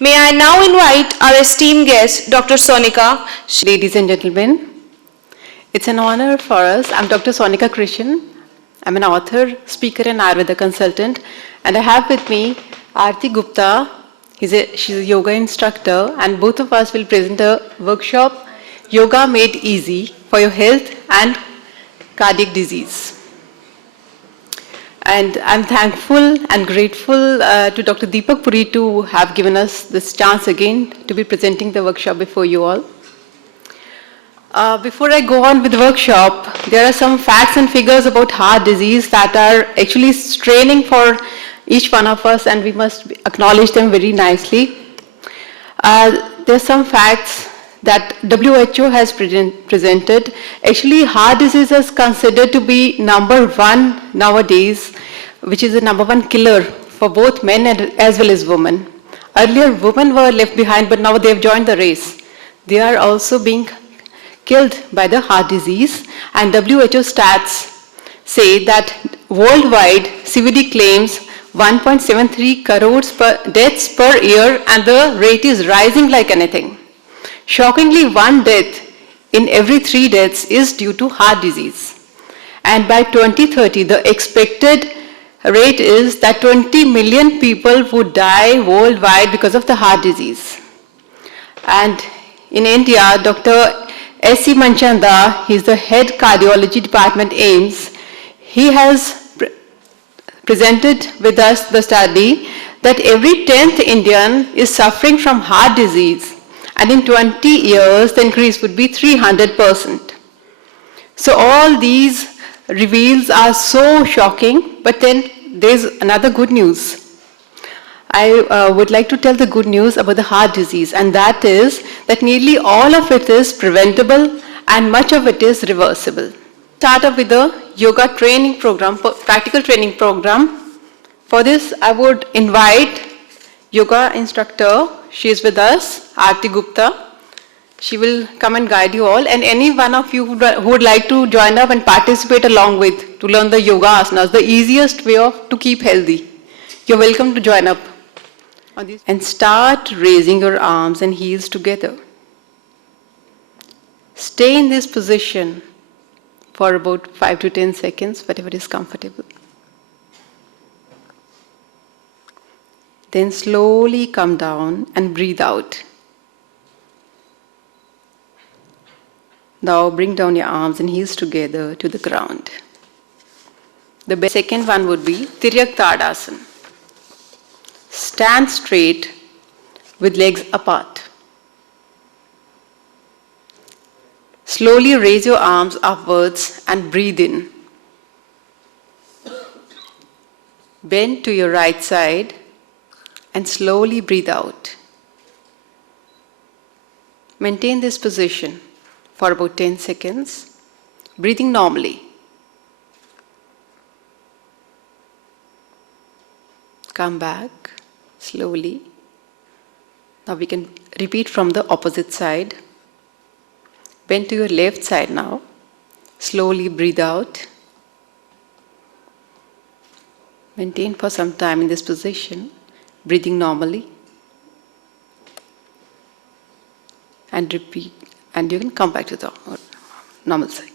May I now invite our esteemed guest, Dr. Sonika. Ladies and gentlemen, it's an honor for us. I'm Dr. Sonika Krishan. I'm an author, speaker, and Ayurveda consultant. And I have with me Arti Gupta. She's a yoga instructor, and both of us will present a workshop, Yoga Made Easy for your health and cardiac disease. And I'm thankful and grateful to Dr. Deepak Puri to have given us this chance again to be presenting the workshop before you all. Before I go on with the workshop, there are some facts and figures about heart disease that are actually straining for each one of us, and we must acknowledge them very nicely. There are some facts that WHO has presented. Actually, heart disease is considered to be number one nowadays, which is the number one killer for both men as well as women. Earlier, women were left behind, but now they have joined the race. They are also being killed by the heart disease, and WHO stats say that worldwide CVD claims 1.73 crores deaths per year, and the rate is rising like anything. Shockingly, one death in every 3 deaths is due to heart disease. And by 2030, the expected rate is that 20 million people would die worldwide because of the heart disease. And in India, Dr. S.C. Manchanda, he's the head cardiology department AIMS. He has presented with us the study that every 10th Indian is suffering from heart disease. And in 20 years, the increase would be 300%. So all these reveals are so shocking, but then there's another good news. I would like to tell the good news about the heart disease, and that is that nearly all of it is preventable and much of it is reversible. Start off with the yoga training program, practical training program. For this, I would invite yoga instructor. She is with us, Arti Gupta. She will come and guide you all, and any one of you who would like to join up and participate along with to learn the yoga asanas, the easiest way to keep healthy. You're welcome to join up. And start raising your arms and heels together. Stay in this position for about 5 to 10 seconds, whatever is comfortable. Then slowly come down and breathe out. Now bring down your arms and heels together to the ground. The second one would be Tiryak Tadasana. Stand straight with legs apart. Slowly raise your arms upwards and breathe in. Bend to your right side and slowly breathe out. Maintain this position for about 10 seconds, breathing normally. Come back slowly. Now we can repeat from the opposite side. Bend to your left side now. Slowly breathe out. Maintain for some time in this position, breathing normally. And repeat. And you can come back to the normal side.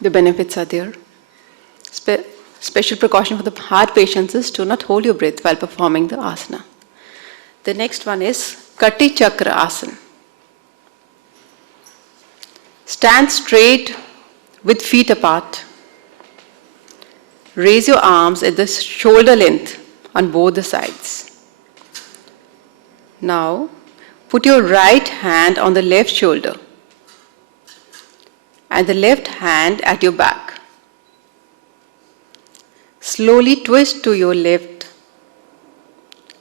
The benefits are there. Special precaution for the heart patients is to not hold your breath while performing the asana. The next one is Kati Chakra Asana. Stand straight with feet apart. Raise your arms at the shoulder length on both the sides. Now, put your right hand on the left shoulder and the left hand at your back. Slowly twist to your left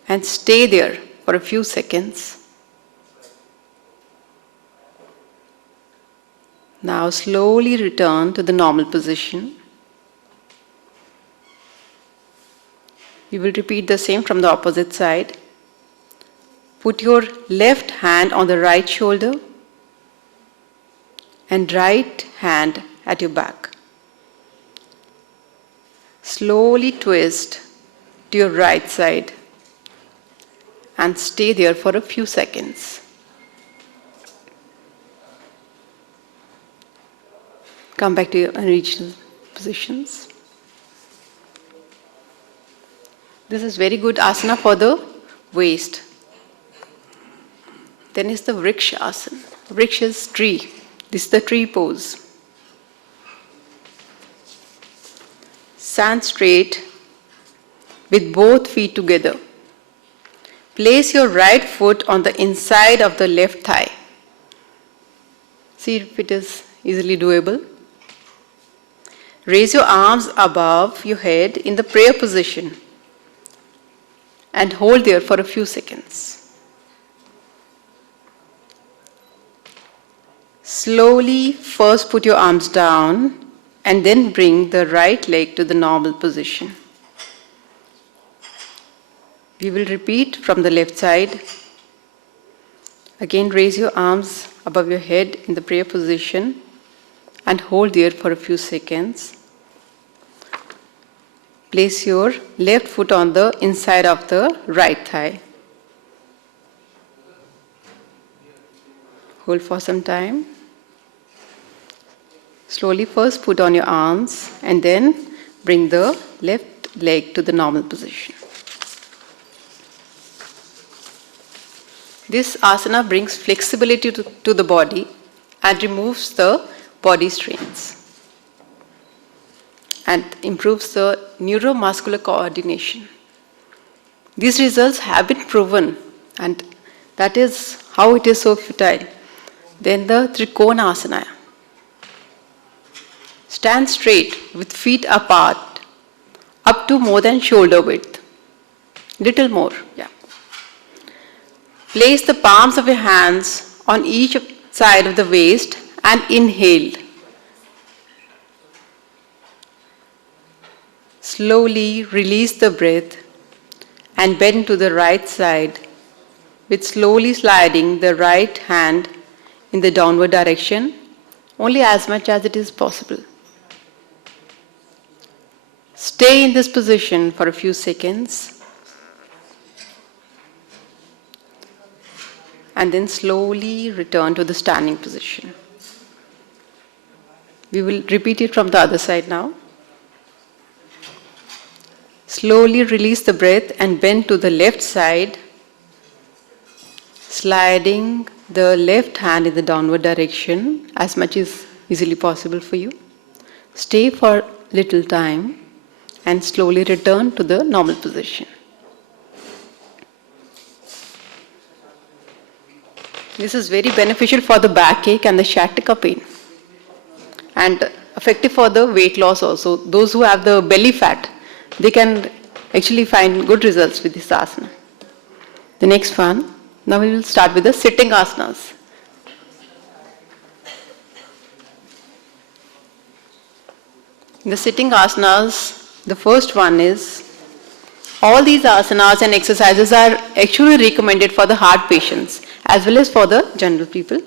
and stay there for a few seconds. Now slowly return to the normal position. We will repeat the same from the opposite side. Put your left hand on the right shoulder and right hand at your back. Slowly twist to your right side and stay there for a few seconds. Come back to your original positions. This is very good asana for the waist. Then is the Vriksha asana. Vriksha is tree. This is the tree pose. Stand straight with both feet together. Place your right foot on the inside of the left thigh. See if it is easily doable. Raise your arms above your head in the prayer position and hold there for a few seconds. Slowly first put your arms down and then bring the right leg to the normal position. We will repeat from the left side. Again, raise your arms above your head in the prayer position and hold there for a few seconds. Place your left foot on the inside of the right thigh. Hold for some time. Slowly first put on your arms and then bring the left leg to the normal position. This asana brings flexibility to the body and removes the body strains and improves the neuromuscular coordination. These results have been proven, and that is how it is so fertile. Then the Trikona asana. Stand straight with feet apart, up to more than shoulder width. Little more, yeah. Place the palms of your hands on each side of the waist and inhale. Slowly release the breath and bend to the right side with slowly sliding the right hand in the downward direction, only as much as it is possible. Stay in this position for a few seconds and then slowly return to the standing position. We will repeat it from the other side now. Slowly release the breath and bend to the left side, sliding the left hand in the downward direction as much as easily possible for you. Stay for little time and slowly return to the normal position. This is very beneficial for the backache and the sciatica pain, and effective for the weight loss also. Those who have the belly fat, they can actually find good results with this asana. The next one, now we will start with the sitting asanas. In the sitting asanas, the first one is, all these asanas and exercises are actually recommended for the heart patients as well as for the general people.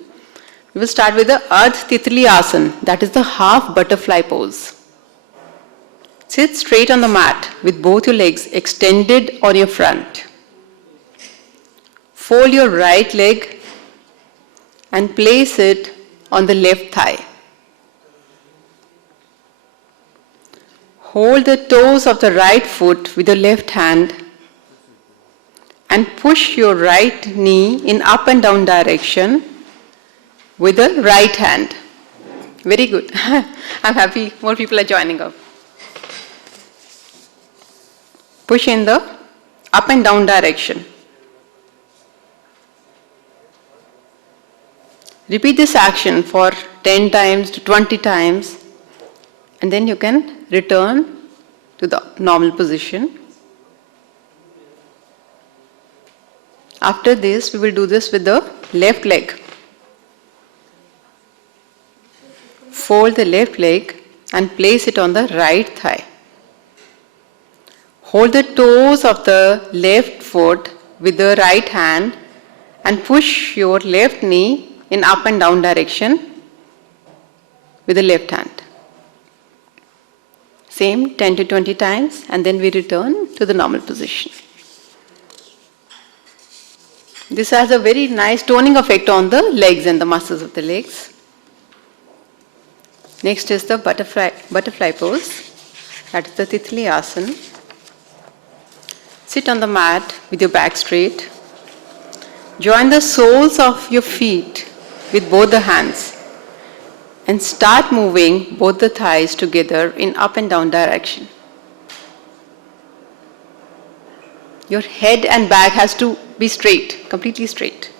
We will start with the Ardh Titli asana, that is the half butterfly pose. Sit straight on the mat with both your legs extended on your front. Fold your right leg and place it on the left thigh. Hold the toes of the right foot with the left hand and push your right knee in up and down direction with the right hand. Very good. I'm happy more people are joining up. Push in the up and down direction. Repeat this action for 10 times to 20 times, and then you can return to the normal position. After this, we will do this with the left leg. Fold the left leg and place it on the right thigh. Hold the toes of the left foot with the right hand and push your left knee in up and down direction with the left hand. Same 10 to 20 times, and then we return to the normal position. This has a very nice toning effect on the legs and the muscles of the legs. Next is the butterfly pose. That is the Titli Asana. Sit on the mat with your back straight. Join the soles of your feet with both the hands and start moving both the thighs together in up and down direction. Your head and back has to be straight, completely straight.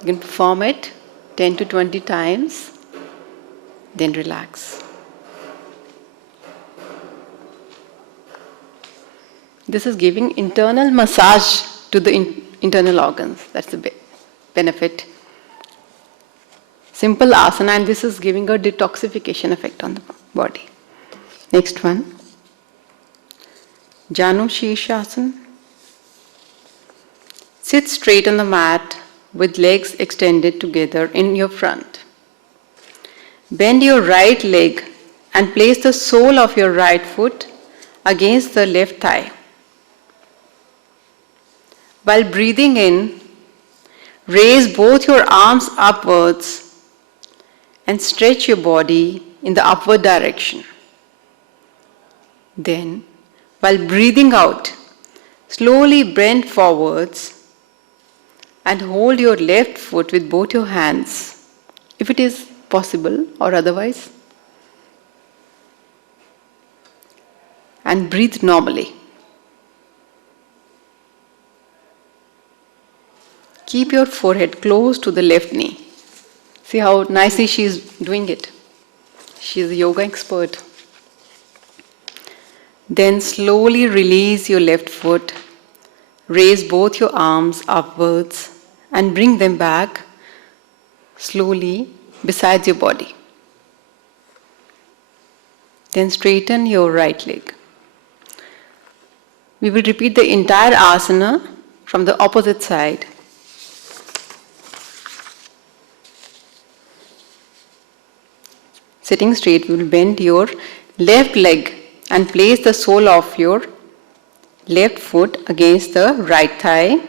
You can perform it 10 to 20 times, then relax. This is giving internal massage to the internal organs. That's the benefit. Simple asana, and this is giving a detoxification effect on the body. Next one. Janu Shirshasana. Sit straight on the mat with legs extended together in your front. Bend your right leg and place the sole of your right foot against the left thigh. While breathing in, raise both your arms upwards and stretch your body in the upward direction. Then, while breathing out, slowly bend forwards and hold your left foot with both your hands, if it is possible or otherwise, and breathe normally. Keep your forehead close to the left knee. See how nicely she is doing it. She is a yoga expert. Then slowly release your left foot. Raise both your arms upwards and bring them back slowly beside your body. Then straighten your right leg. We will repeat the entire asana from the opposite side. Sitting straight, we will bend your left leg and place the sole of your left foot against the right thigh.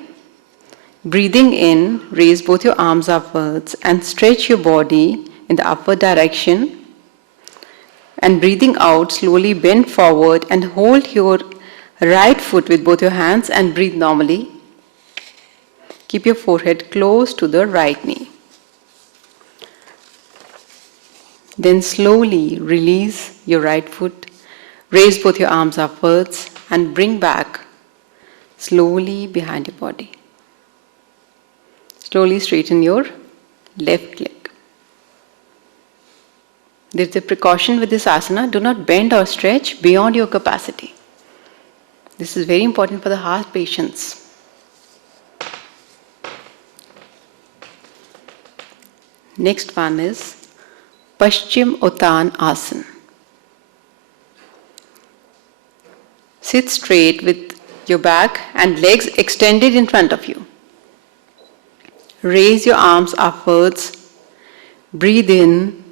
Breathing in, raise both your arms upwards and stretch your body in the upward direction. And breathing out, slowly bend forward and hold your right foot with both your hands and breathe normally. Keep your forehead close to the right knee. Then slowly release your right foot, raise both your arms upwards and bring back slowly behind your body. Slowly straighten your left leg. There's a precaution with this asana. Do not bend or stretch beyond your capacity. This is very important for the heart patients. Next one is Paschim Uttan Asana. Sit straight with your back and legs extended in front of you. Raise your arms upwards, breathe in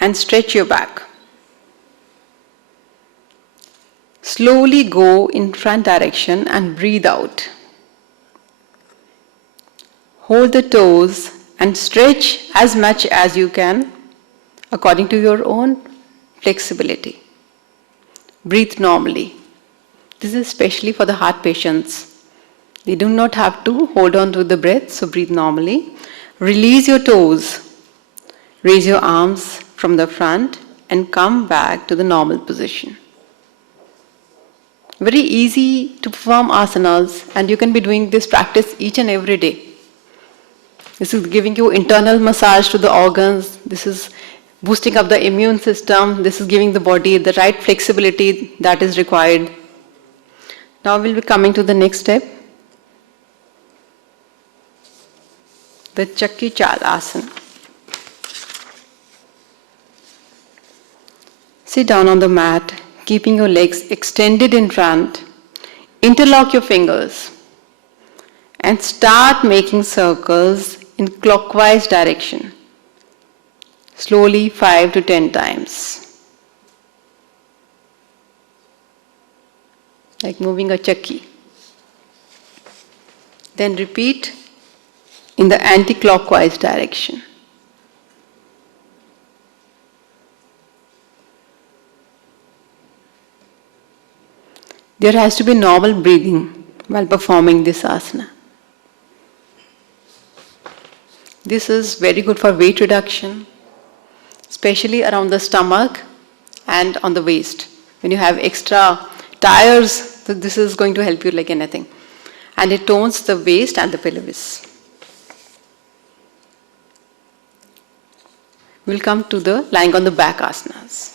and stretch your back. Slowly go in front direction and breathe out. Hold the toes and stretch as much as you can according to your own flexibility. Breathe normally. This is especially for the heart patients. They do not have to hold on to the breath, so breathe normally. Release your toes. Raise your arms from the front and come back to the normal position. Very easy to perform asanas, and you can be doing this practice each and every day. This is giving you internal massage to the organs. This is boosting up the immune system. This is giving the body the right flexibility that is required. Now we'll be coming to the next step. The Chakki Chal Asana. Sit down on the mat, keeping your legs extended in front. Interlock your fingers and start making circles in clockwise direction. Slowly 5 to 10 times. like moving a chakki. Then repeat in the anti-clockwise direction. There has to be normal breathing while performing this asana. This is very good for weight reduction, especially around the stomach and on the waist. When you have extra tires, this is going to help you like anything. And it tones the waist and the pelvis. We'll come to the lying on the back asanas.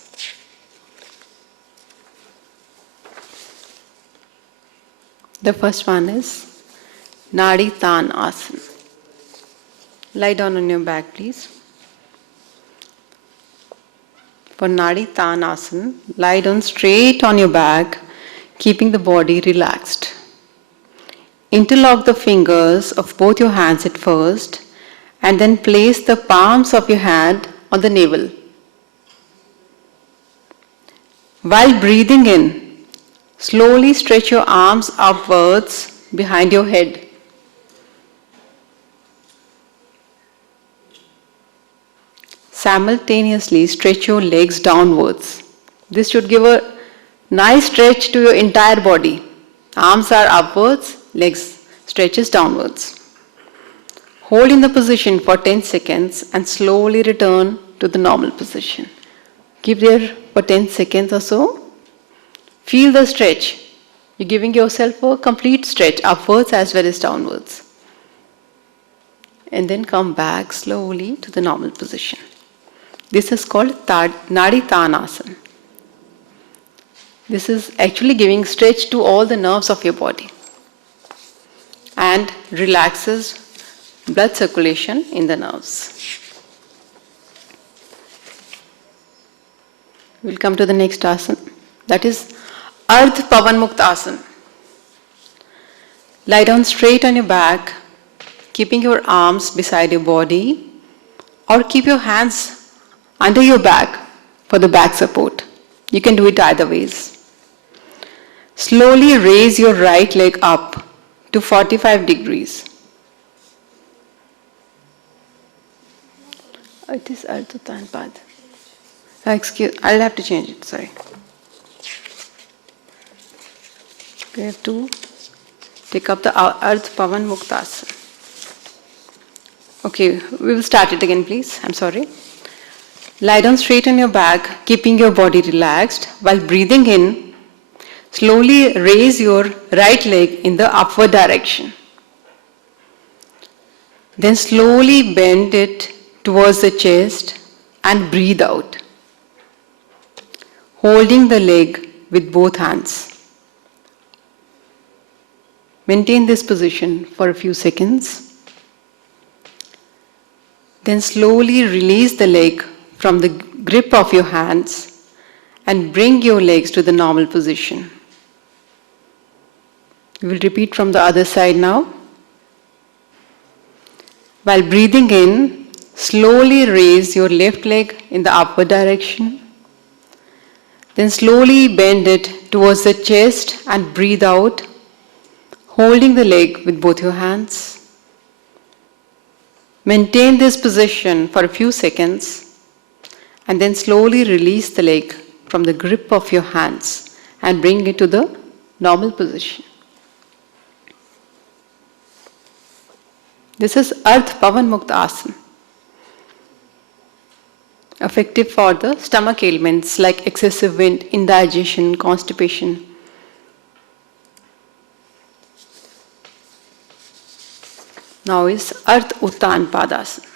The first one is Nadi Tan Asana. Lie down on your back, please. For Nadi Tan Asana, lie down straight on your back, keeping the body relaxed. Interlock the fingers of both your hands at first, and then place the palms of your hand on the navel. While breathing in, slowly stretch your arms upwards behind your head. Simultaneously stretch your legs downwards. This should give a nice stretch to your entire body. Arms are upwards, legs stretches downwards. Hold in the position for 10 seconds and slowly return to the normal position. Keep there for 10 seconds or so. Feel the stretch. You're giving yourself a complete stretch upwards as well as downwards. And then come back slowly to the normal position. This is called Nadi Tanasana. This is actually giving stretch to all the nerves of your body and relaxes blood circulation in the nerves. We'll come to the next asana. That is Ardh Pavan Mukta Asana. Lie down straight on your back, keeping your arms beside your body, or keep your hands under your back for the back support. You can do it either ways. Slowly raise your right leg up to 45 degrees. It is Ardh Uttan Pad. Excuse, I'll have to change it, sorry. We have to take up the Ardh Pavan Mukta Asana. Okay, we will start it again, please. I'm sorry. Lie down straight on your back, keeping your body relaxed. While breathing in, slowly raise your right leg in the upward direction. Then slowly bend it towards the chest and breathe out, holding the leg with both hands. Maintain this position for a few seconds. Then slowly release the leg from the grip of your hands and bring your legs to the normal position. We will repeat from the other side now. While breathing in, slowly raise your left leg in the upward direction. Then slowly bend it towards the chest and breathe out, holding the leg with both your hands. Maintain this position for a few seconds and then slowly release the leg from the grip of your hands and bring it to the normal position. This is Ardh Pavan Mukta Asana. Effective for the stomach ailments like excessive wind, indigestion, constipation. Now is Ardh Uttan Padasana.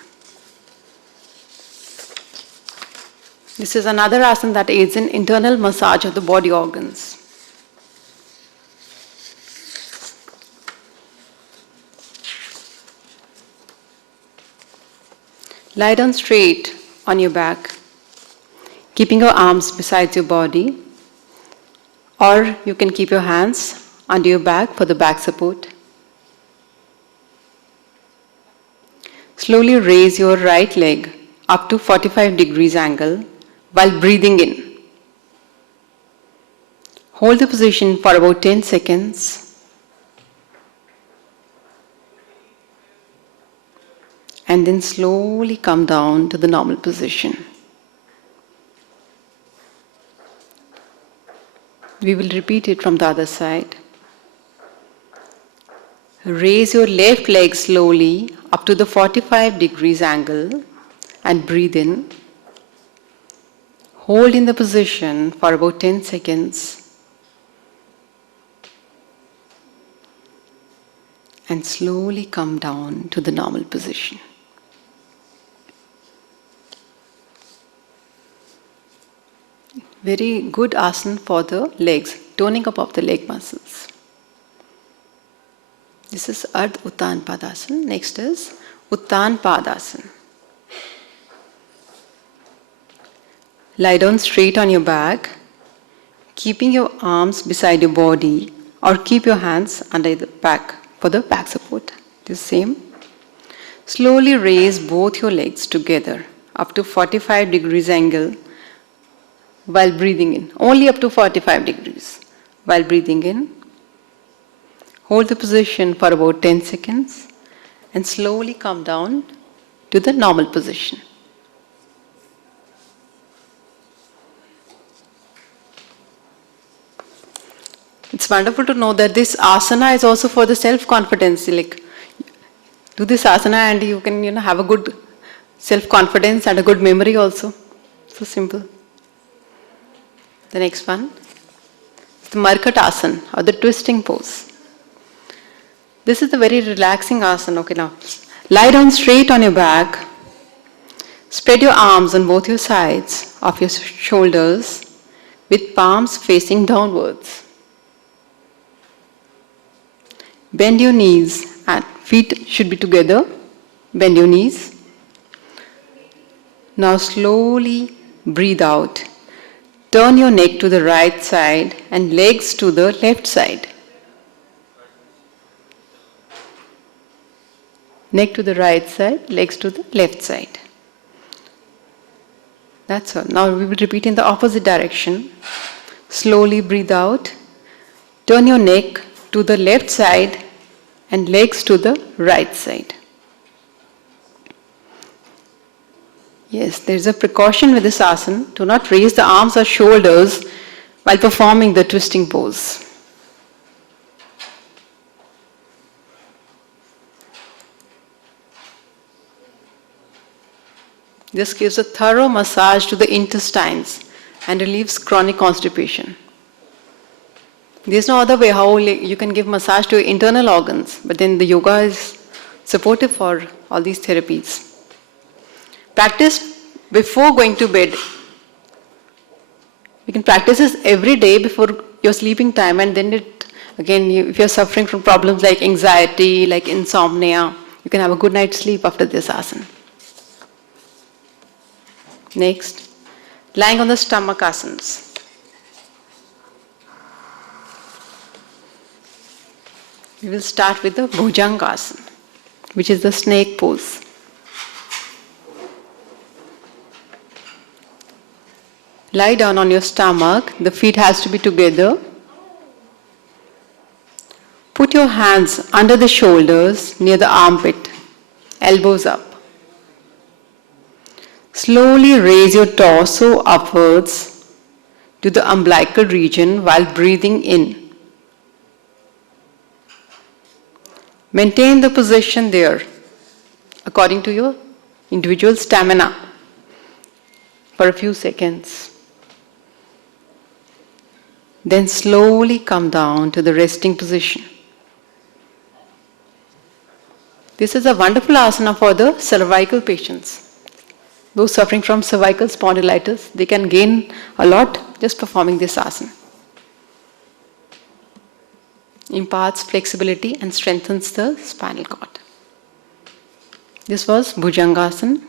This is another asana that aids in internal massage of the body organs. Lie down straight on your back, keeping your arms beside your body, or you can keep your hands under your back for the back support. Slowly raise your right leg up to 45 degrees angle while breathing in. Hold the position for about 10 seconds. And then slowly come down to the normal position. We will repeat it from the other side. Raise your left leg slowly up to the 45 degrees angle and breathe in. Hold in the position for about 10 seconds. And slowly come down to the normal position. Very good asana for the legs, toning up of the leg muscles. This is Ardha Uttan Padasana. Next is Uttan Padasana. Lie down straight on your back, keeping your arms beside your body, or keep your hands under the back for the back support. The same. Slowly raise both your legs together up to 45 degrees angle while breathing in. Only up to 45 degrees while breathing in. Hold the position for about 10 seconds and slowly come down to the normal position. It's wonderful to know that this asana is also for the self-confidence. Like, do this asana and you can have a good self-confidence and a good memory also. So simple. The next one is the Markatasana or the twisting pose. This is a very relaxing asana. Okay, now lie down straight on your back. Spread your arms on both your sides of your shoulders with palms facing downwards. Bend your knees and feet should be together. Bend your knees. Now slowly breathe out. Turn your neck to the right side and legs to the left side. Neck to the right side, legs to the left side. That's all. Now we will repeat in the opposite direction. Slowly breathe out. Turn your neck to the left side and legs to the right side. Yes, there is a precaution with this asana. Do not raise the arms or shoulders while performing the twisting pose. This gives a thorough massage to the intestines and relieves chronic constipation. There's no other way how you can give massage to your internal organs, but then the yoga is supportive for all these therapies. Practice before going to bed. You can practice this every day before your sleeping time, and then if you're suffering from problems like anxiety, like insomnia, you can have a good night's sleep after this asana. Next, lying on the stomach asanas. We will start with the Bhujangasana, which is the snake pose. Lie down on your stomach, the feet has to be together. Put your hands under the shoulders near the armpit, elbows up. Slowly raise your torso upwards to the umbilical region while breathing in. Maintain the position there according to your individual stamina for a few seconds. Then slowly come down to the resting position. This is a wonderful asana for the cervical patients. Those suffering from cervical spondylitis, they can gain a lot just performing this asana. Imparts flexibility and strengthens the spinal cord. This was Bhujangasana.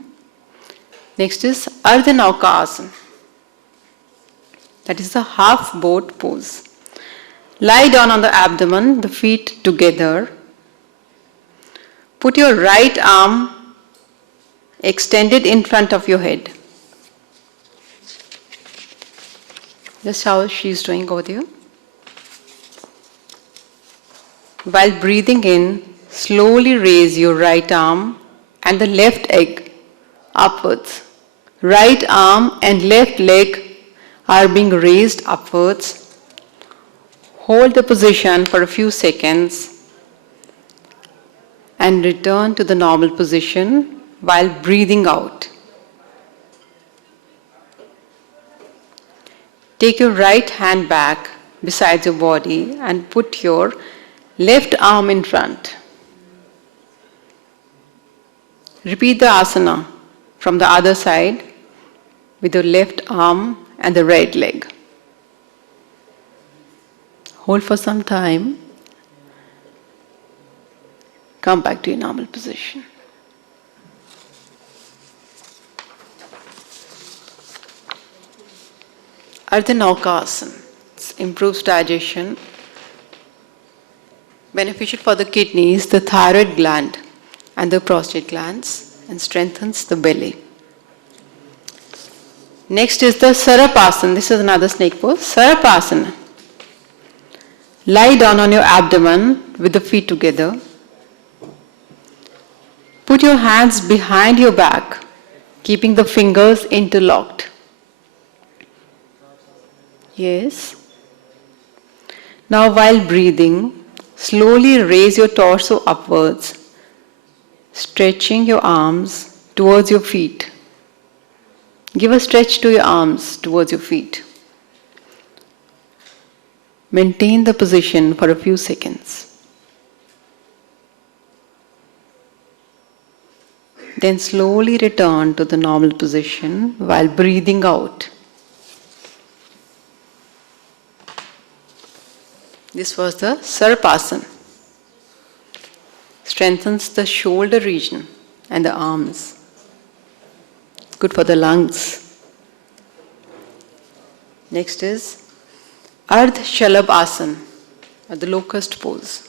Next is Ardha Naukasana. That is the half boat pose. Lie down on the abdomen, the feet together. Put your right arm extended in front of your head. Just how she is doing over there. While breathing in, slowly raise your right arm and the left leg upwards. Right arm and left leg are being raised upwards. Hold the position for a few seconds and return to the normal position while breathing out. Take your right hand back beside your body and put your left arm in front. Repeat the asana from the other side with your left arm and the right leg. Hold for some time. Come back to your normal position. Arti Asana improves digestion, beneficial for the kidneys, the thyroid gland, and the prostate glands, and strengthens the belly. Next is the Sarapasana. This is another snake pose. Sarapasana. Lie down on your abdomen with the feet together. Put your hands behind your back, keeping the fingers interlocked. Yes. Now while breathing, slowly raise your torso upwards, stretching your arms towards your feet. Give a stretch to your arms towards your feet. Maintain the position for a few seconds. Then slowly return to the normal position while breathing out. This was the Sarapasana. Strengthens the shoulder region and the arms. It's good for the lungs. Next is Ardha Shalabh Asana, or the locust pose.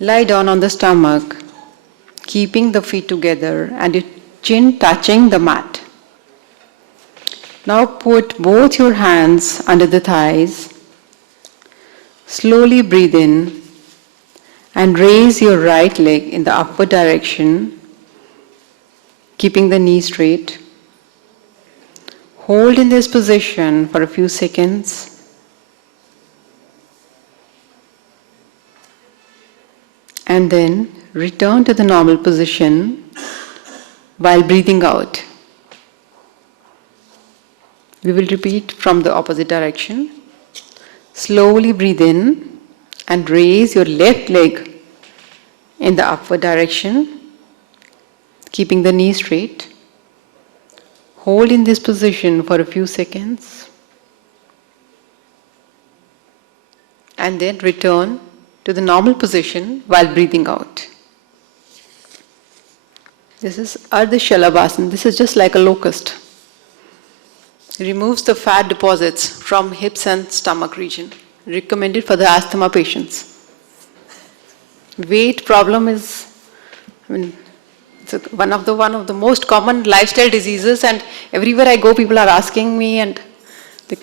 Lie down on the stomach, keeping the feet together and your chin touching the mat. Now put both your hands under the thighs. Slowly breathe in and raise your right leg in the upward direction, keeping the knee straight. Hold in this position for a few seconds. And then return to the normal position while breathing out. We will repeat from the opposite direction. Slowly breathe in and raise your left leg in the upward direction, keeping the knee straight. Hold in this position for a few seconds. And then return to the normal position while breathing out. This is Ardha Shalabh Asana. This is just like a locust. It removes the fat deposits from hips and stomach region. Recommended for the asthma patients. Weight problem is, it's one of the most common lifestyle diseases, and everywhere I go, people are asking me, and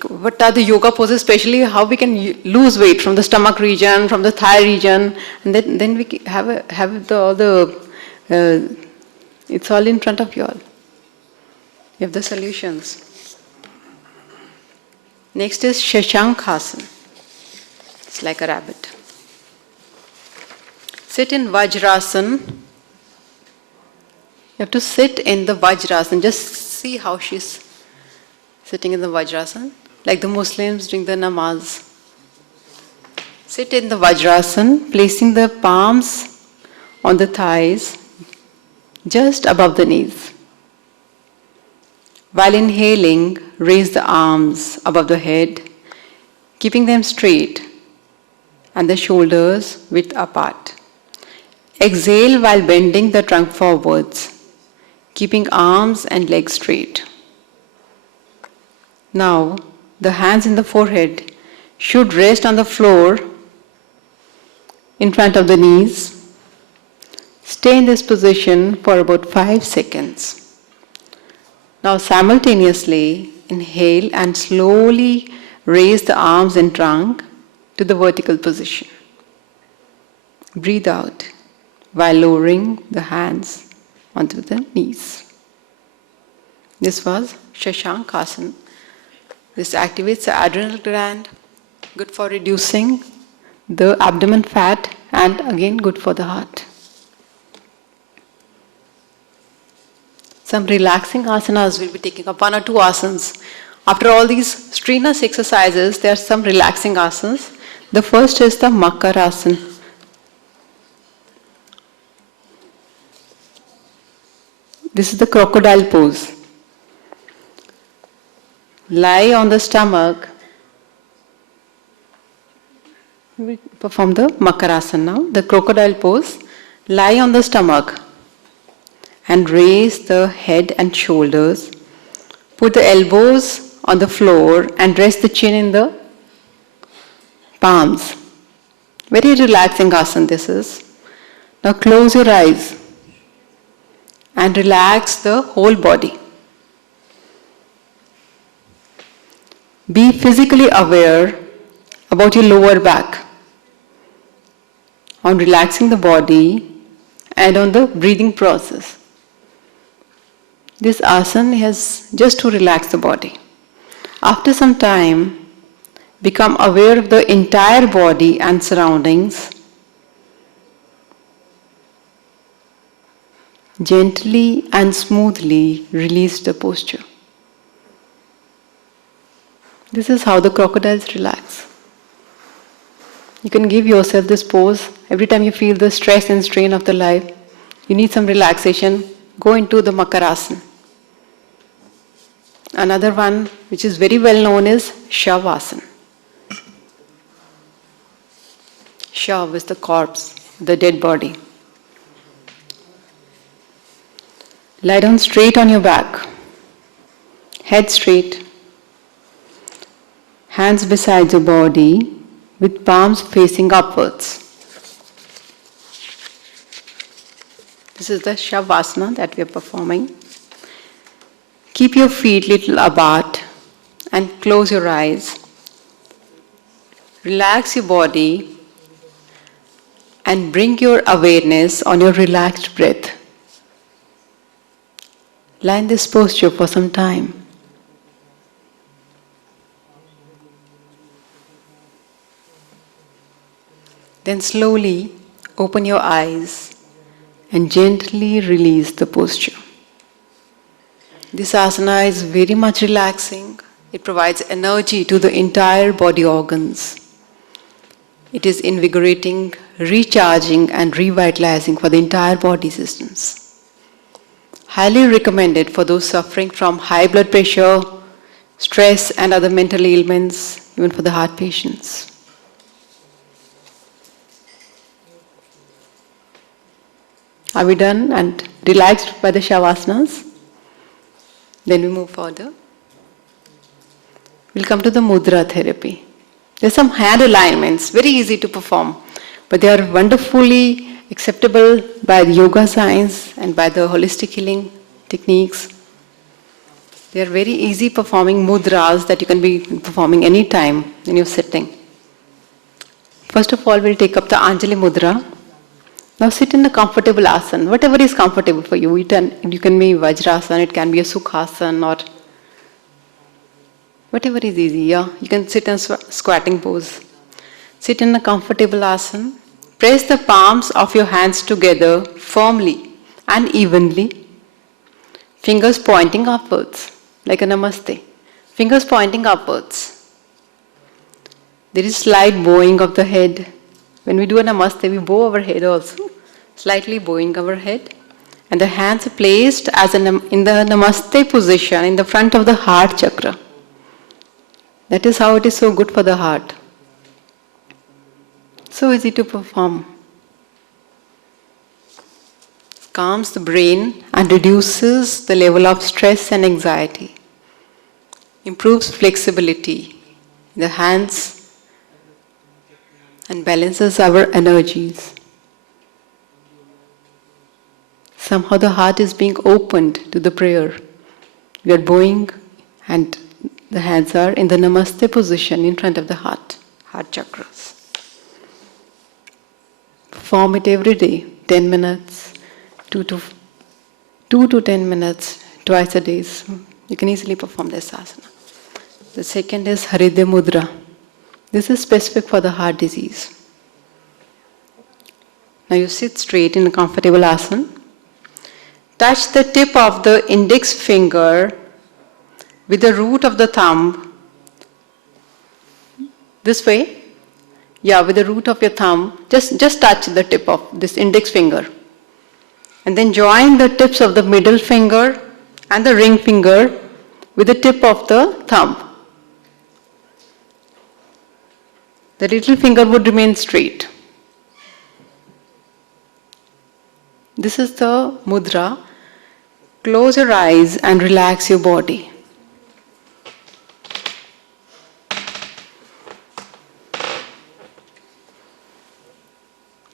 what are the yoga poses, especially how we can lose weight from the stomach region, from the thigh region, and then we it's all in front of you all. You have the solutions. Next is Shashankhasana. It's like a rabbit. Sit in Vajrasana. You have to sit in the Vajrasana. Just see how she's sitting in the Vajrasana, like the Muslims doing the namaz. Sit in the Vajrasana, placing the palms on the thighs, just above the knees. While inhaling, raise the arms above the head, keeping them straight and the shoulders width apart. Exhale while bending the trunk forwards, keeping arms and legs straight. Now, the hands in the forehead should rest on the floor in front of the knees. Stay in this position for about 5 seconds. Now simultaneously inhale and slowly raise the arms and trunk to the vertical position. Breathe out while lowering the hands onto the knees. This was Shashankasana. This activates the adrenal gland, good for reducing the abdomen fat and again good for the heart. Some relaxing asanas we'll be taking up, 1 or 2 asanas. After all these strenuous exercises, there are some relaxing asanas. The first is the Makarasana. This is the crocodile pose. Lie on the stomach. We perform the Makarasana now. The crocodile pose. Lie on the stomach and raise the head and shoulders. Put the elbows on the floor and rest the chin in the palms. Very relaxing asana this is. Now close your eyes and relax the whole body. Be physically aware about your lower back, on relaxing the body and on the breathing process. This asana is just to relax the body. After some time, become aware of the entire body and surroundings. Gently and smoothly release the posture. This is how the crocodiles relax. You can give yourself this pose every time you feel the stress and strain of the life. You need some relaxation, go into the Makarasana. Another one which is very well known is Shavasana. Shav is the corpse, the dead body. Lie down straight on your back, head straight, hands beside your body with palms facing upwards. This is the Shavasana that we are performing. Keep your feet little apart and close your eyes. Relax your body and bring your awareness on your relaxed breath. Lie in this posture for some time. Then slowly open your eyes and gently release the posture. This asana is very much relaxing. It provides energy to the entire body organs. It is invigorating, recharging and revitalizing for the entire body systems. Highly recommended for those suffering from high blood pressure, stress and other mental ailments, even for the heart patients. Are we done and relaxed by the Shavasanas? Then we move further. We'll come to the Mudra therapy. There's some hand alignments, very easy to perform, but they are wonderfully acceptable by the yoga science and by the holistic healing techniques. They are very easy performing mudras that you can be performing anytime when you're sitting. First of all, we'll take up the Anjali Mudra. Now sit in a comfortable asana, whatever is comfortable for you. You can be Vajrasana, it can be a Sukhasana or whatever is easy. Yeah, you can sit in a squatting pose. Sit in a comfortable asana. Press the palms of your hands together firmly and evenly. Fingers pointing upwards, like a namaste. Fingers pointing upwards. There is slight bowing of the head. When we do a namaste, we bow our head also, slightly bowing our head. And the hands are placed as in the namaste position in the front of the heart chakra. That is how it is so good for the heart. So easy to perform. Calms the brain and reduces the level of stress and anxiety. Improves flexibility in the hands and balances our energies. Somehow the heart is being opened to the prayer. We are bowing and the hands are in the namaste position in front of the heart heart chakras. Perform it every day, 10 minutes, 2 to 10 minutes, twice a day. You can easily perform this asana. The second is Herida Mudra. This is specific for the heart disease. Now you sit straight in a comfortable asana. Touch the tip of the index finger with the root of the thumb. This way. Yeah, with the root of your thumb. Just touch the tip of this index finger. And then join the tips of the middle finger and the ring finger with the tip of the thumb. The little finger would remain straight. This is the mudra. Close your eyes and relax your body.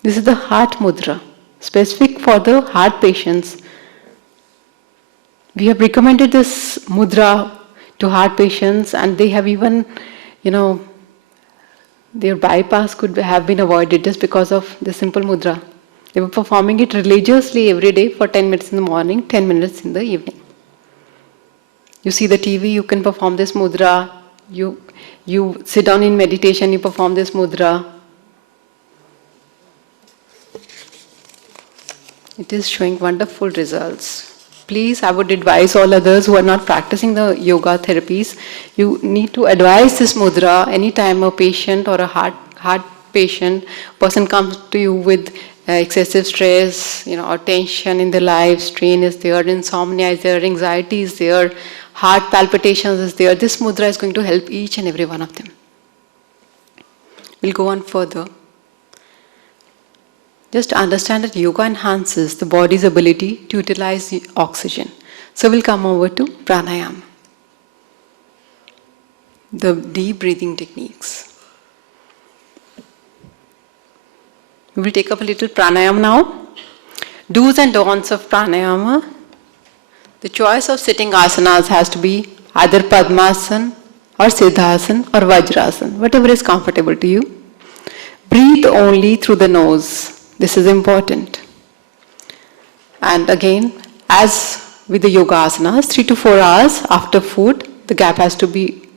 This is the heart mudra, specific for the heart patients. We have recommended this mudra to heart patients, and they have even, their bypass could have been avoided just because of the simple mudra. They were performing it religiously every day for 10 minutes in the morning, 10 minutes in the evening. You see the TV, you can perform this mudra. You sit down in meditation, you perform this mudra. It is showing wonderful results. Please, I would advise all others who are not practicing the yoga therapies, you need to advise this mudra anytime a patient or a heart patient, person comes to you with excessive stress, or tension in their life, strain is there, insomnia is there, anxiety is there, heart palpitations is there. This mudra is going to help each and every one of them. We'll go on further. Just understand that yoga enhances the body's ability to utilize the oxygen. So we'll come over to pranayama. The deep breathing techniques. We will take up a little pranayama now. Do's and don'ts of pranayama. The choice of sitting asanas has to be either Padmasana or Siddhasana or Vajrasana, whatever is comfortable to you. Breathe only through the nose. This is important. And again, as with the yoga asanas, 3 to 4 hours after food, the gap has to be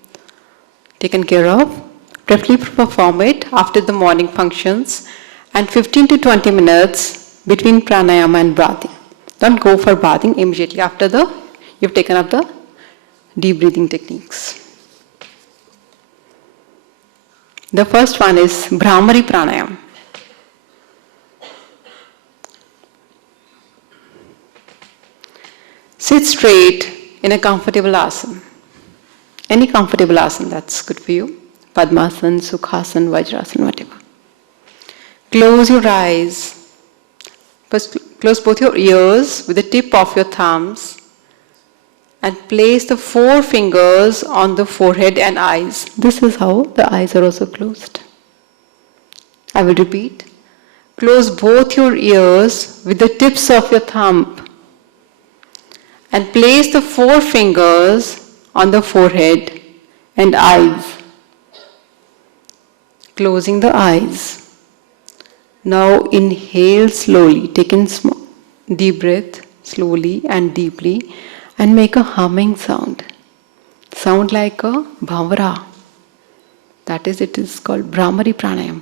taken care of. Preferably perform it after the morning functions and 15 to 20 minutes between pranayama and breathing. Don't go for bathing immediately after you've taken up the deep breathing techniques. The first one is Bhumari Pranayama. Sit straight in a comfortable asana. Any comfortable asana, that's good for you. Padmasana, Sukhasana, Vajrasana, whatever. Close your eyes. First, close both your ears with the tip of your thumbs and place the 4 fingers on the forehead and eyes. This is how the eyes are also closed. I will repeat. Close both your ears with the tips of your thumb and place the 4 fingers on the forehead and eyes. Closing the eyes. Now inhale slowly. Take in deep breath slowly and deeply and make a humming sound. Sound like a bhavara. That is, it is called Bhumari Pranayama.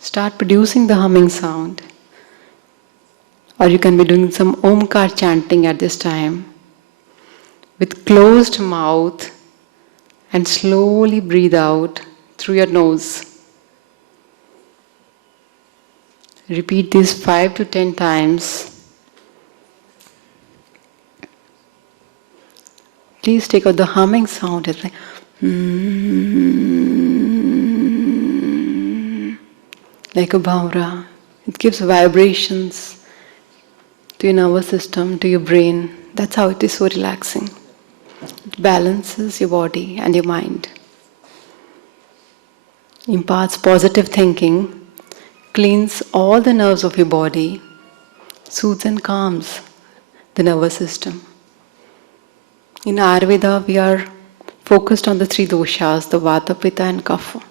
Start producing the humming sound. Or you can be doing some Omkar chanting at this time with closed mouth and slowly breathe out through your nose. Repeat this 5 to 10 times. Please take out the humming sound. It's like like a bhavra. It gives vibrations to your nervous system, to your brain. That's how it is so relaxing. It balances your body and your mind. Imparts positive thinking, cleans all the nerves of your body, soothes and calms the nervous system. In Ayurveda, we are focused on the three doshas, the Vata, Pitta and Kapha.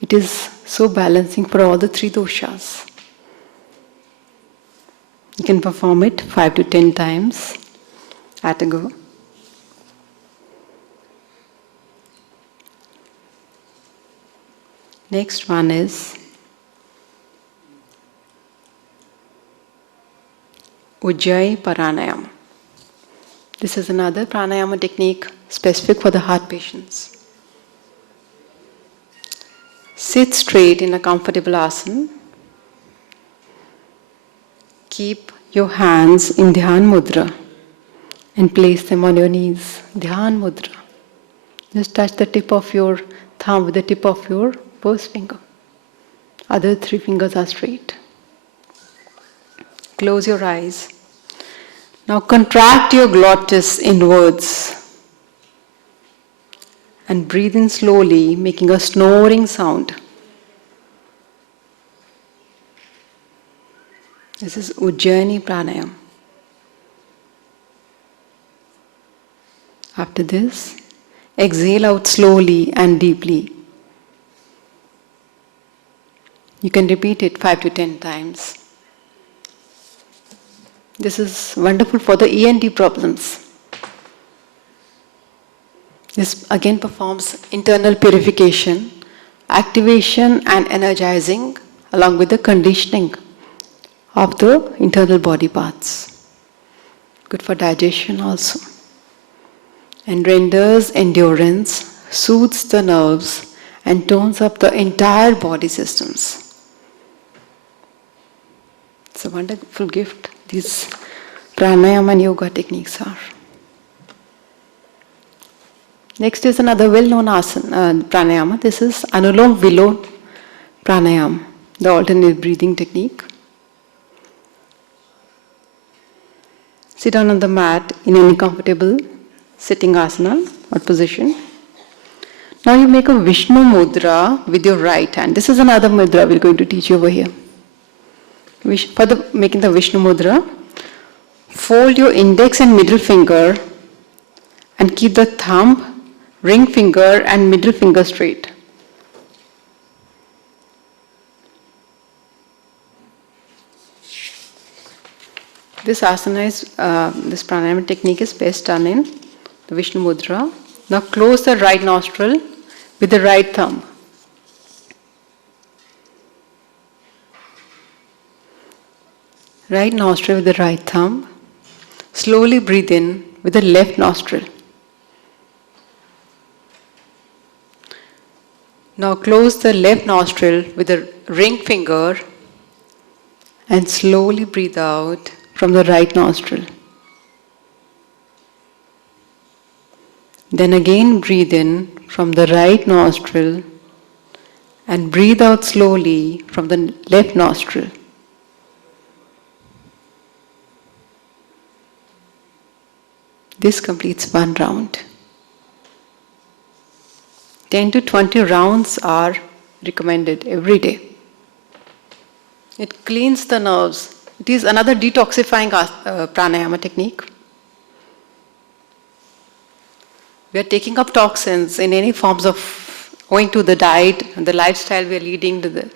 It is so balancing for all the three doshas. You can perform it 5 to 10 times at a go. Next one is Ujjayi Pranayama. This is another pranayama technique specific for the heart patients. Sit straight in a comfortable asana. Keep your hands in Dhyan Mudra and place them on your knees. Dhyan Mudra. Just touch the tip of your thumb with the tip of your first finger. Other three fingers are straight. Close your eyes. Now contract your glottis inwards and breathe in slowly, making a snoring sound. This is Ujjayi Pranayama. After this, exhale out slowly and deeply. You can repeat it 5 to 10 times. This is wonderful for the ENT problems. This again performs internal purification, activation and energizing along with the conditioning of the internal body parts. Good for digestion also. And renders endurance, soothes the nerves and tones up the entire body systems. It's a wonderful gift these pranayama and yoga techniques are. Next is another well-known asana, pranayama. This is Anulom Vilom Pranayama, the alternate breathing technique. Sit down on the mat in any comfortable sitting asana or position. Now you make a Vishnu Mudra with your right hand. This is another mudra we're going to teach you over here. For making the Vishnu Mudra, fold your index and middle finger and keep the thumb, ring finger and middle finger straight. This asana is, this pranayama technique is best done in the Vishnu Mudra. Now close the right nostril with the right thumb. Right nostril with the right thumb. Slowly breathe in with the left nostril. Now close the left nostril with the ring finger and slowly breathe out from the right nostril. Then again breathe in from the right nostril and breathe out slowly from the left nostril. This completes one round. 10 to 20 rounds are recommended every day. It cleans the nerves. It is another detoxifying pranayama technique. We are taking up toxins in any forms of, owing to the diet and the lifestyle we are leading, to the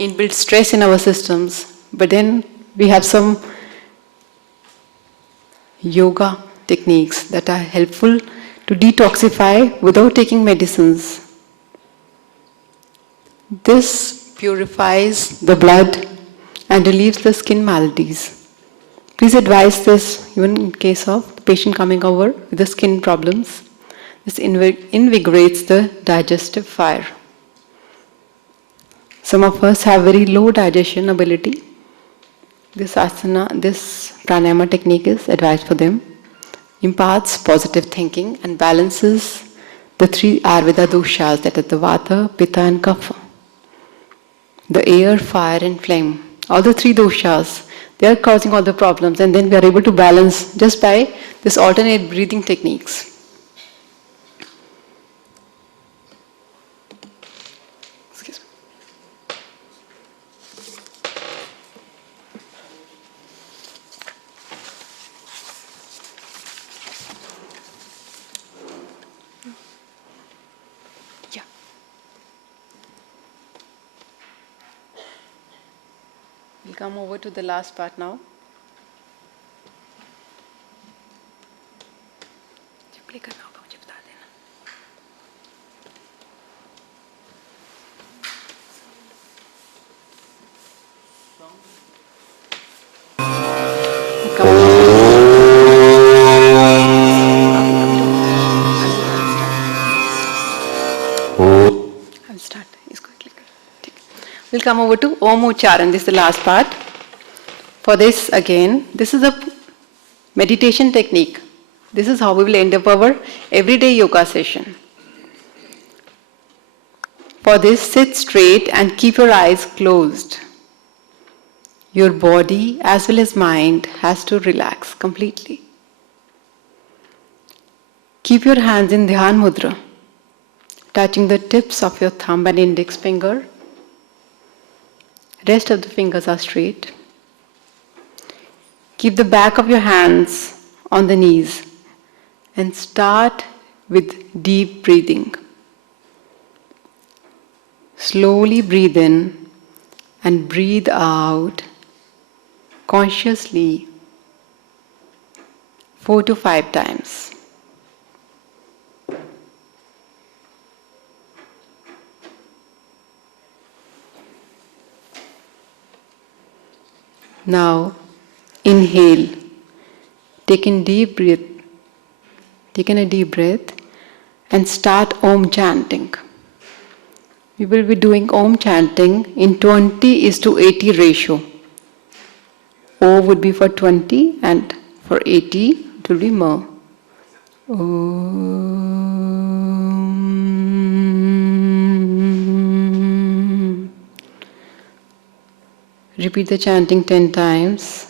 inbuilt stress in our systems. But then we have some yoga techniques that are helpful to detoxify without taking medicines. This purifies the blood and relieves the skin maladies. Please advise this even in case of the patient coming over with the skin problems. This invigorates the digestive fire. Some of us have very low digestion ability. This asana, this pranayama technique is advised for them. Imparts positive thinking and balances the three Ayurveda doshas, that is the Vata, Pitta and Kapha. The air, fire and flame. All the three doshas, they are causing all the problems, and then we are able to balance just by this alternate breathing techniques. Excuse me. We'll come over to the last part now. I'll start. We'll come over to Om Ucharan. This is the last part. For this, again, this is a meditation technique. This is how we will end up our everyday yoga session. For this, sit straight and keep your eyes closed. Your body as well as mind has to relax completely. Keep your hands in Dhyan Mudra, touching the tips of your thumb and index finger. Rest of the fingers are straight. Keep the back of your hands on the knees and start with deep breathing. Slowly breathe in and breathe out consciously 4 to 5 times. Now, inhale. Take in a deep breath and start Om chanting. We will be doing Om chanting in 20:80 ratio. O would be for 20 and for 80 it will be more. Om. Repeat the chanting 10 times.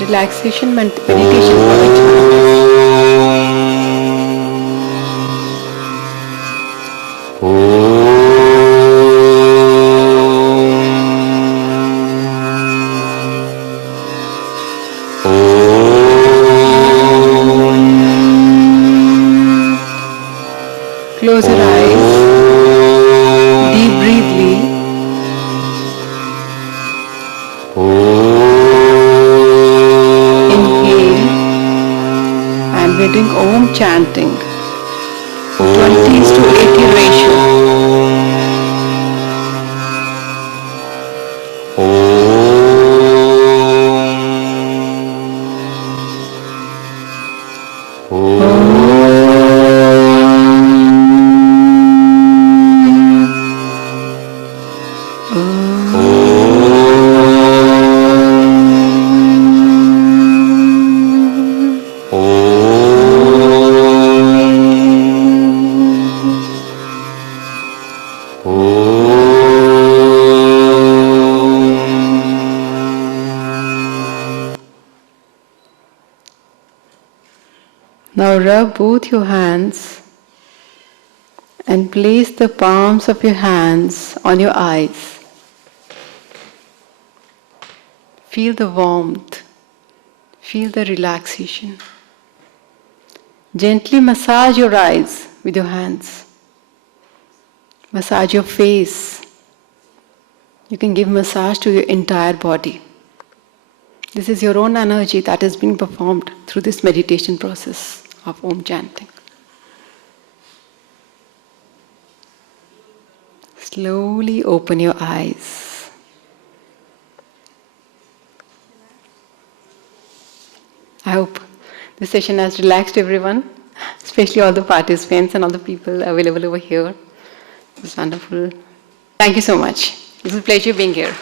Relaxation meditation for each one of us. Close your eyes. Deep breathly. We're doing Om chanting, 20:80 ratio. Now rub both your hands and place the palms of your hands on your eyes. Feel the warmth, feel the relaxation. Gently massage your eyes with your hands. Massage your face. You can give massage to your entire body. This is your own energy that is being performed through this meditation process of Om chanting. Slowly open your eyes. I hope This session has relaxed everyone, especially all the participants and all the people available over here. It's wonderful. Thank you so much. It's a pleasure being here.